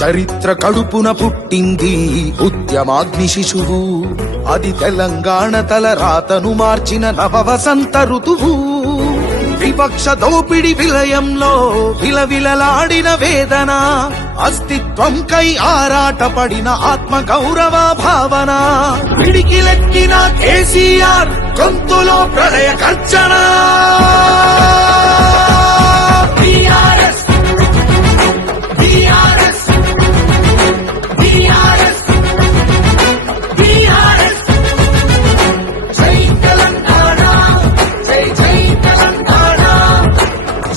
చరిత్ర కడుపున పుట్టింది ఉద్యమాగ్ని శిశువు, అది తెలంగాణ తల రాతను మార్చిన నవవసంత ఋతువు. విపక్ష దోపిడి విలయంలో విలవిలలాడిన వేదన, అస్తిత్వంకై ఆరాటపడిన ఆత్మ గౌరవ భావన. విడికిలెక్కిన కేసీఆర్ గొంతులో ప్రళయ గర్జన. బీఆర్ఎస్ బీఆర్ఎస్ బీఆర్ఎస్ బీఆర్ఎస్ జై తెలంగాణ, జై జై తెలంగాణ,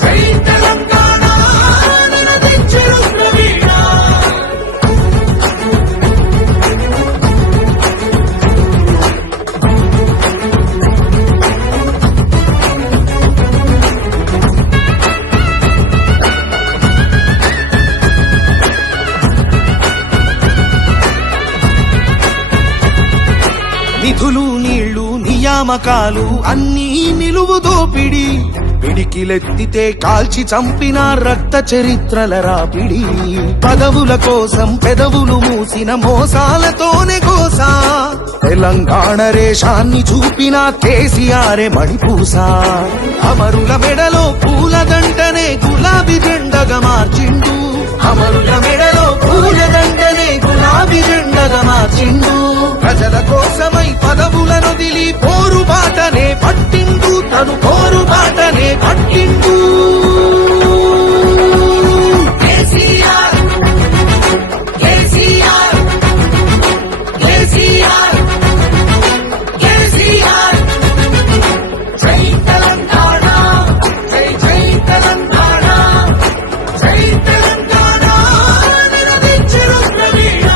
జై తెలంగాణ నినదించెను ప్రవీణ. నిధులు నీళ్లు నియామకాలు అన్నీ నిలువు దోపిడి, పిడికిలెత్తితే కాల్చి చంపిన రక్త చరిత్రల రాపిడి. పదవుల కోసం పెదవులు మూసిన మోసాలతోనే గోసా, తెలంగాణ రేషాన్ని చూపిన కేసీఆరే మణిపూస. అమరుల మెడలో పూలదండనే గులాబీ జెండగా మార్చిండు, అమరుల మెడలో పూలదండనే గులాబీ జెండగా మార్చిండు. ప్రజల కోసమై పదవులను దిలి పోరుబాటనే పట్టిండు, తను పోరుబాటనే పట్టిండు. కేసీఆర్ కేసీఆర్ కేసీఆర్ కేసీఆర్ జై తెలంగాణ, జై జై తెలంగాణ, జై తెలంగాణ నినదించెను ప్రవీణ.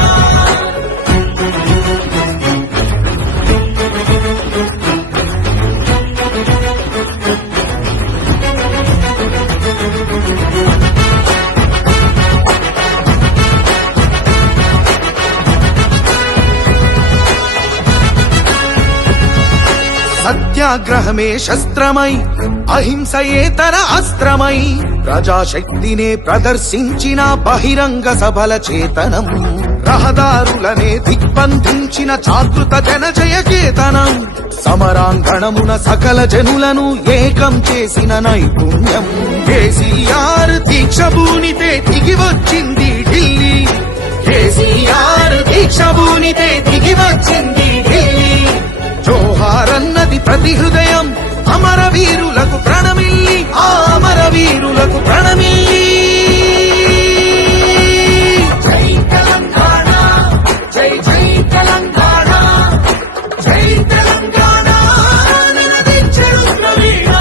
సత్యాగ్రహమే శస్త్రమై, అహింసయేతర అస్త్రమై, ప్రజాశక్తినే ప్రదర్శించిన బహిరంగ సభల చేతనం. రహదారులనే దిగ్బంధించిన జాగృత జనజయ కేతనం. సమరాంగణమున సకల జనులను ఏకం చేసిన నైపుణ్యం. కేసీఆర్ దీక్ష భూనితే దిగి వచ్చింది ఢిల్లీ, కేసీఆర్ దీక్ష భూనితే దిగి వచ్చింది ఢిల్లీ. జోహారన్నది ప్రతి హృదయం, అమరవీరులకు ప్రణమిల్లి, ఆ అమరవీరులకు ప్రణమిల్లి. జై తెలంగాణ, జై జై తెలంగాణ, జై తెలంగాణ నినదించెను ప్రవీణ.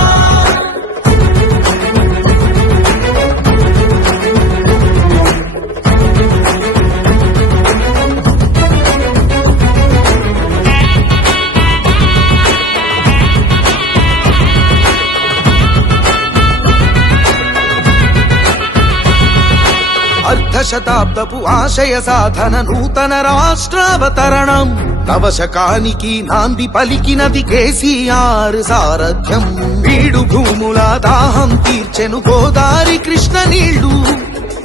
అర్ధశతాబ్దపు ఆశయ సాధన నూతన రాష్ట్రావతరణం. నవశకానికి నాంది పలికినది కేసీఆర్ సారథ్యం. వీడు భూముల దాహం తీర్చెను గోదారి కృష్ణ నీళ్లు,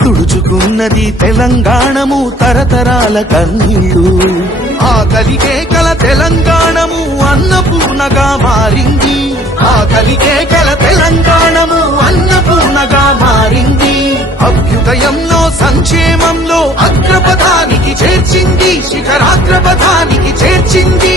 తుడుచుకున్నది తెలంగాణము తరతరాల కన్నీళ్లు. ఆకలికే కల తెలంగాణము అన్నపూర్ణగా మారింది, ఆకలికే కల తెలంగాణము అన్నపూర్ణగా మారింది. అభ్యుదయంలో సంక్షేమంలో అగ్రపథానికి చేర్చింది, శిఖరాగ్రపథానికి చేర్చింది.